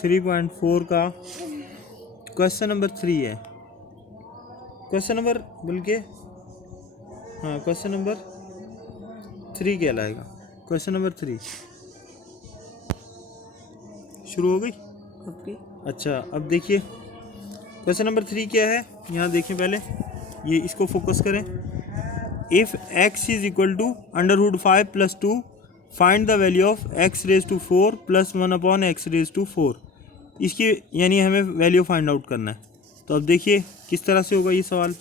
3.4 का question number 3 है। Question number बल्कि हाँ क्वेश्चन नंबर 3 कहलाएगा। क्वेश्चन नंबर 3 शुरू हो गई आपकी। अच्छा अब देखिए क्वेश्चन नंबर 3 क्या है, यहाँ देखें पहले ये इसको फोकस करें। If x is equal to under root 5 plus 2 find the value of x raise to 4 plus 1 upon X raise to 4। इसकी यानी हमें वैल्यू फाइंड आउट करना है। तो अब देखिए किस तरह से होगा ये सवाल।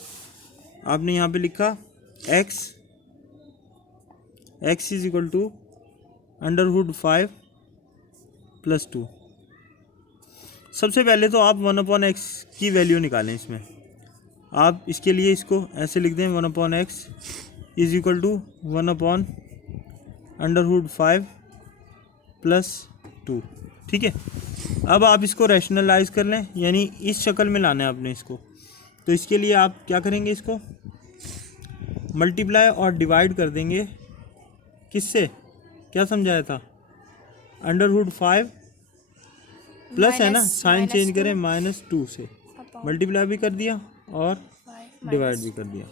आपने यहाँ पे लिखा x is equal to under root 5 plus 2। सबसे पहले तो आप 1 अपॉन एक्स की वैल्यू निकालें। इसमें आप इसके लिए इसको ऐसे लिख दें 1 upon X is equal to 1 upon under root 5 plus 2। ठीक है, अब आप इसको रैशनलाइज कर लें, यानी इस शक्ल में लाना है आपने इसको। तो इसके लिए आप क्या करेंगे, इसको मल्टीप्लाई और डिवाइड कर देंगे। किससे, क्या समझाया था, अंडर रूट 5 प्लस है ना, साइन चेंज करें -2 से, मल्टीप्लाई भी कर दिया और डिवाइड भी कर दिया।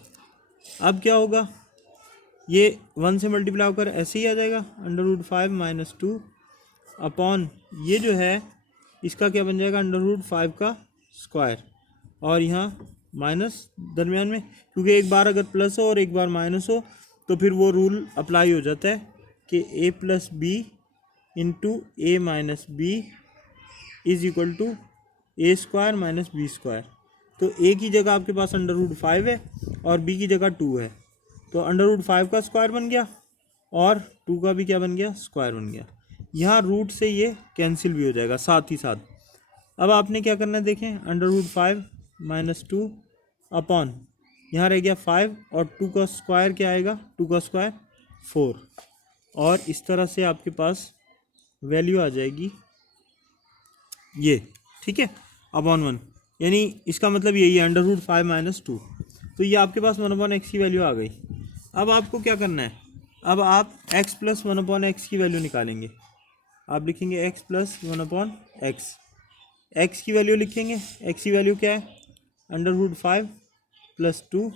अब क्या होगा, ये 1 से मल्टीप्लाई होकर ऐसे ही आ जाएगा अंडर रूट 5 - 2 अपॉन ये जो है इसका क्या बन जाएगा अंडर रूट 5 का स्क्वायर, और यहाँ माइनस दरमियान में, क्योंकि एक बार अगर प्लस हो और एक बार माइनस हो तो फिर वो रूल अप्लाई हो जाता है कि a plus B into A minus B is equal to A square minus B square. तो a की जगह आपके पास अंडर रूट 5 है और b की जगह 2 है, तो अंडर रूट 5 का स्क्वायर बन गया और 2 का भी क्या बन गया, स्क्वायर बन गया। यहाँ रूट से ये कैंसिल भी हो जाएगा साथ ही साथ। अब आपने क्या करना है, देखें अंडर रूट 5 - 2 अपॉन यहाँ रह गया 5 और 2 का स्क्वायर क्या आएगा, 2 का स्क्वायर 4, और इस तरह से आपके पास वैल्यू आ जाएगी ये। ठीक है, अपॉन 1, यानी इसका मतलब यही है अंडर रूट 5 - 2। तो ये आपके पास 1 अपॉन एक्स की वैल्यू आ गई। अब आपको क्या करना है, अब आप x प्लस 1 अपॉन एक्स की वैल्यू निकालेंगे। आप लिखेंगे x plus 1 upon x, x की वैल्यू लिखेंगे, x की वैल्यू क्या है अंडर रूट 5 प्लस 2,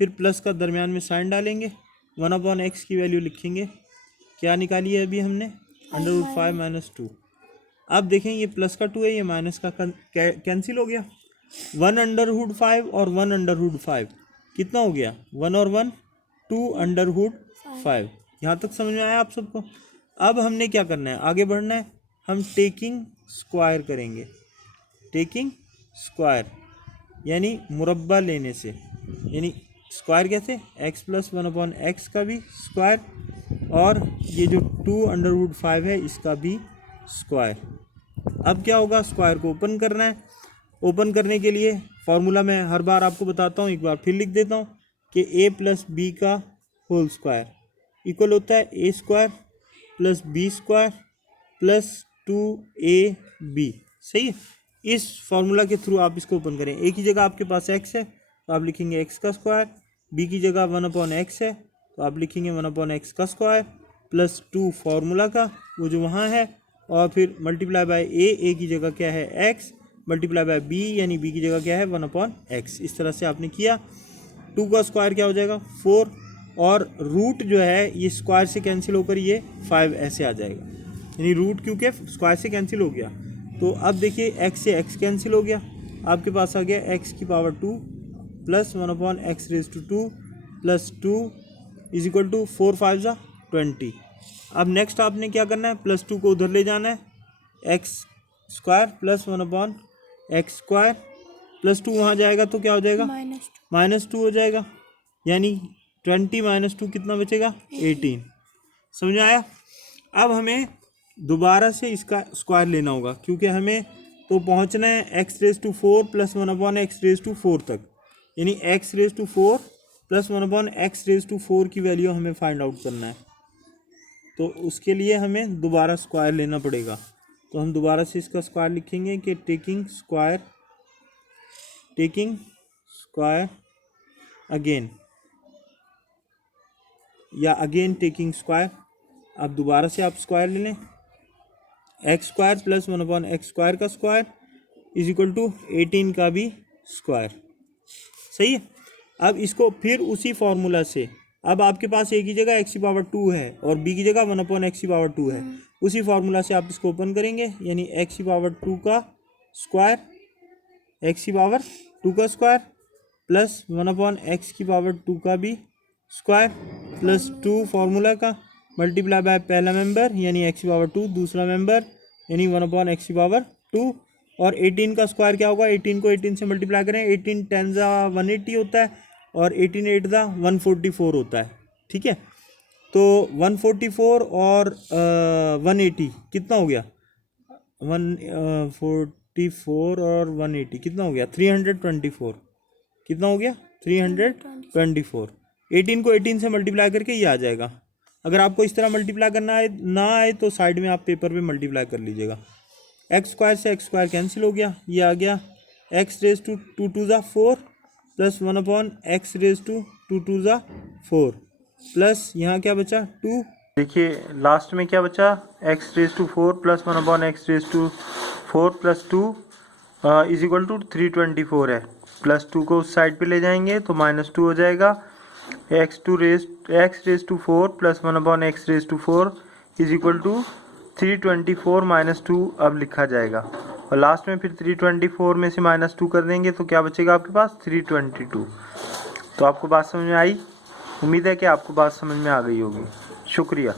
फिर प्लस का दरमियान में साइन डालेंगे, 1 अपॉन एक्स की वैल्यू लिखेंगे। क्या निकाली है अभी हमने, अंडर रूट 5 - 2। अब देखें ये प्लस का 2 है, ये माइनस का कैंसिल हो गया। 1 अंडर रूट 5 और 1 अंडर रूट 5 कितना हो गया, 1 और 1 2 अंडर रूट 5। यहाँ तक समझ में आया आप सबको। अब हमने क्या करना है, आगे बढ़ना है, हम टेकिंग स्क्वायर करेंगे। टेकिंग स्क्वायर यानी मुरब्बा लेने से, यानी स्क्वायर कैसे, x प्लस 1 अपॉन एक्स का भी स्क्वायर, और ये जो 2 अंडर रूट 5 है इसका भी स्क्वायर। अब क्या होगा, स्क्वायर को ओपन करना है। ओपन करने के लिए फार्मूला मैं हर बार आपको बताता हूँ, एक बार फिर लिख देता हूँ कि a प्लस बी का होल स्क्वायर इक्वल होता है a square plus B square plus 2ab। सही है, इस फार्मूला के थ्रू आप इसको ओपन करें। a की जगह आपके पास x है तो आप लिखेंगे x का स्क्वायर, b की जगह 1 अपॉन एक्स है तो आप लिखेंगे 1 अपॉन एक्स का स्क्वायर प्लस 2 फार्मूला का वो जो वहाँ है, और फिर मल्टीप्लाई बाय a की जगह क्या है x, मल्टीप्लाई बाय b यानी b की जगह क्या है 1 अपॉन एक्स। इस तरह से आपने किया। 2 का स्क्वायर क्या हो जाएगा 4, और रूट जो है ये स्क्वायर से कैंसिल होकर ये 5 ऐसे आ जाएगा, यानी रूट क्योंकि स्क्वायर से कैंसिल हो गया। तो अब देखिए x से x कैंसिल हो गया, आपके पास आ गया x की power 2 plus 1 upon X raise to 2 plus 2 is equal to 4 5 जा 20। अब नेक्स्ट आपने क्या करना है, प्लस 2 को उधर ले जाना है, x square plus 1 upon x square plus 2 वहाँ जाएगा तो क्या हो जाएगा -2 हो जाएगा, यानी 20 - 2 कितना बचेगा 18। समझ में आया। अब हमें दोबारा से इसका स्क्वायर लेना होगा, क्योंकि हमें तो पहुंचना है x raise to 4 plus 1 upon X raise to 4 तक, यानी x raise to 4 plus 1 upon X raise to 4 की वैल्यू हमें फाइंड आउट करना है। तो उसके लिए हमें दोबारा स्क्वायर लेना पड़ेगा। तो हम दोबारा से इसका स्क्वायर लिखेंगे कि टेकिंग स्क्वायर अगेन, या अगेन टेकिंग स्क्वायर। अब दोबारा से आप स्क्वायर ले लें, एक्स स्क्वायर प्लस 1/x² का स्क्वायर इज इक्वल टू 18 का भी स्क्वायर। सही है। अब इसको फिर उसी फॉर्मूला से, अब आपके पास ए की जगह x⁻² है और b की जगह 1/x⁻² है, उसी फॉर्मूला से आप इसको ओपन करेंगे, यानी x⁻² का स्क्वायर प्लस 1/x⁻² का भी स्क्वायर प्लस 2 फार्मूला का मल्टीप्लाई बाय पहला मेंबर यानी x⁻², दूसरा मेंबर यानी 1/x⁻², और 18 का स्क्वायर क्या होगा, 18 को 18 से मल्टीप्लाई करें, 18 10 180 होता है और 18 8 144 होता है। ठीक है, तो 144 और 180 कितना हो गया, 144 और 180 कितना हो गया, 324। कितना हो गया, 324। 18 को 18 से मल्टीप्लाई करके ये आ जाएगा। अगर आपको इस तरह मल्टीप्लाई करना है ना आए तो साइड में आप पेपर पे मल्टीप्लाई कर लीजिएगा। एक्स स्क्वायर से एक्स स्क्वायर कैंसिल हो गया, ये आ गया x⁻² 2 2 4 प्लस 1/x⁻² 2 2 4 प्लस यहाँ क्या बचा 2। देखिए लास्ट में क्या बचा, x⁻4 plus 1/x⁻4 plus 2 is equal to 324 है। प्लस 2 को उस साइड पे ले जाएंगे तो -2 हो जाएगा। x⁻4 plus 1/x⁻4 is equal to 324 - 2 अब लिखा जाएगा, और लास्ट में फिर 324 में से -2 कर देंगे तो क्या बचेगा आपके पास 322। तो आपको बात समझ में आई, उम्मीद है कि आपको बात समझ में आ गई होगी। शुक्रिया।